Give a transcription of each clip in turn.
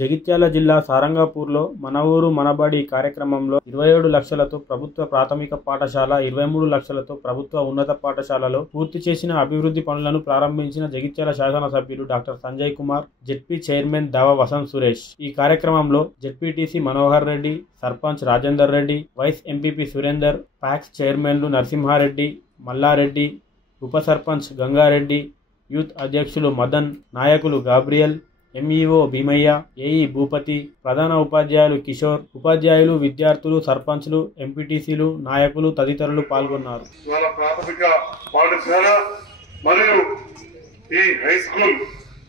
జగిత్యాల జిల్లా సారంగపూర్లో మన ఊరు మనబడి కార్యక్రమంలో 27 లక్షలతో ప్రభుత్వ ప్రాథమిక పాఠశాల, 23 లక్షలతో ప్రభుత్వ ఉన్నత పాఠశాలలో పూర్తి చేసిన అభివృద్ధి పనులను ప్రారంభించిన జగిత్యాల శాసనసభ్యులు doctor Sanjay Kumar, ZP chairman Dava Vasanth Suresh. ఈ కార్యక్రమంలో ZPTC Manohar Reddy, sarpanch Rajender Reddy, vice MPP Surender, PACS చైర్మన్లు నరసింహారెడ్డి, మల్లారెడ్డి, ఉప సర్పంచ్ గంగారెడ్డి, యూత్ అధ్యక్షులు మదన్, నాయకులు Gabriel, MEO Bheemaiah, AE Bhupathi, ప్రధాన ఉపాధ్యాయులు కిషోర్, ఉపాధ్యాయులు, విద్యార్థులు, సర్పంచ్లు, ఎంపీటీసీలు, నాయకులు తదితరులు పాల్గొన్నారు. ప్రాథమిక పాఠశాల మరియు ఈ హై స్కూల్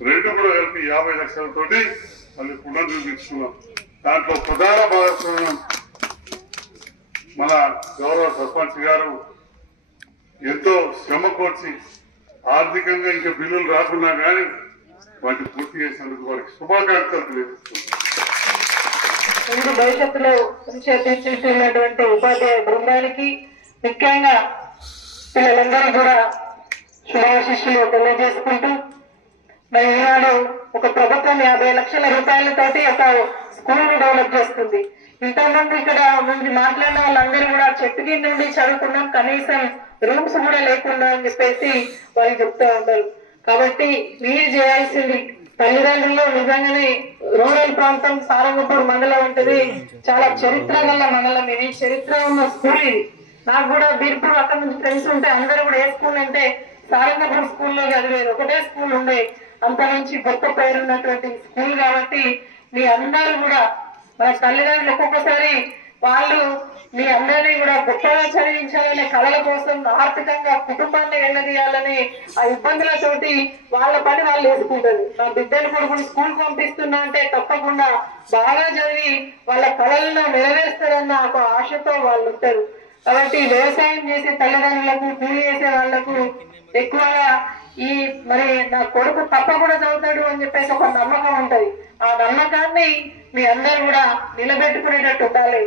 రెండు కూడా కలిపి 50 లక్షలతోటి మళ్ళీ పునర్నిర్మించుకున్నాం. దాంట్లో ప్రధాన భాగస్వామ్యం మన గౌరవ సర్పంచ్ గారు ఎంతో శ్రమ కోర్చి ఆర్థికంగా ఇంకా బిల్లులు రాకున్నా కానీ వాటిని పూర్తి చేసినందుకు వారికి శుభాకాంక్షలు తెలియజేస్తున్నాం. భవిష్యత్తులో తీర్చిదిద్దినటువంటి ఉపాధ్యాయ బృందానికి ముఖ్యంగా పిల్లలందరూ కూడా శుభాశిష్యులు తెలియజేసుకుంటూ మరి ఈనాడు ఒక ప్రభుత్వం 50 లక్షల రూపాయలతోటి ఒక స్కూల్ డెవలప్ చేస్తుంది. ఇంతకుముందు ఇక్కడ ముందు మాట్లాడిన వాళ్ళందరూ కూడా చెట్టు కింద నుండి చదువుకున్నాం, కనీసం రూమ్స్ కూడా లేకుండా అని చెప్పేసి వాళ్ళు చెప్తూ ఉంటారు. కాబట్టి మీరు చేయాల్సింది తల్లిదండ్రులు నిజంగానే రూరల్ ప్రాంతం సారంగపూర్ మండలం ఉంటుంది, చాలా చరిత్ర గల మండలం. ఇది చరిత్ర ఉన్న స్కూల్. ఇది నాకు కూడా బీర్పూర్ అక్కడ నుంచి ఫ్రెండ్స్ ఉంటే అందరూ కూడా ఏ స్కూల్ అంటే సారంగపూర్ స్కూల్లో చదివేది, ఒకటే స్కూల్ ఉండే. అంత నుంచి గొప్ప పేరున్నటువంటి స్కూల్. కాబట్టి మీ అందరూ కూడా మన తల్లిదండ్రులు ఒక్కొక్కసారి వాళ్ళు మీ అందరినీ కూడా గొప్పగా చదివించాలనే కళల కోసం ఆర్థికంగా కుటుంబాన్ని వెళ్ళదీయాలని ఆ ఇబ్బందులతోటి వాళ్ళ పని వాళ్ళు వేసుకుంటారు. నా బిడ్డలు కొడుకుని స్కూల్ పంపిస్తున్నా అంటే తప్పకుండా బాగా చదివి వాళ్ళ కళలను నెరవేరుస్తారన్న ఒక ఆశతో వాళ్ళు ఉంటారు. కాబట్టి వ్యవసాయం చేసే తల్లిదండ్రులకు, కూలి చేసే వాళ్లకు ఎక్కువగా ఈ మరి నా కొడుకు తప్పకుండా చదువుతాడు అని చెప్పేసి ఒక నమ్మకం ఉంటది. ఆ నమ్మకాన్ని మీ అందరూ కూడా నిలబెట్టుకునేటట్టు ఉండాలి.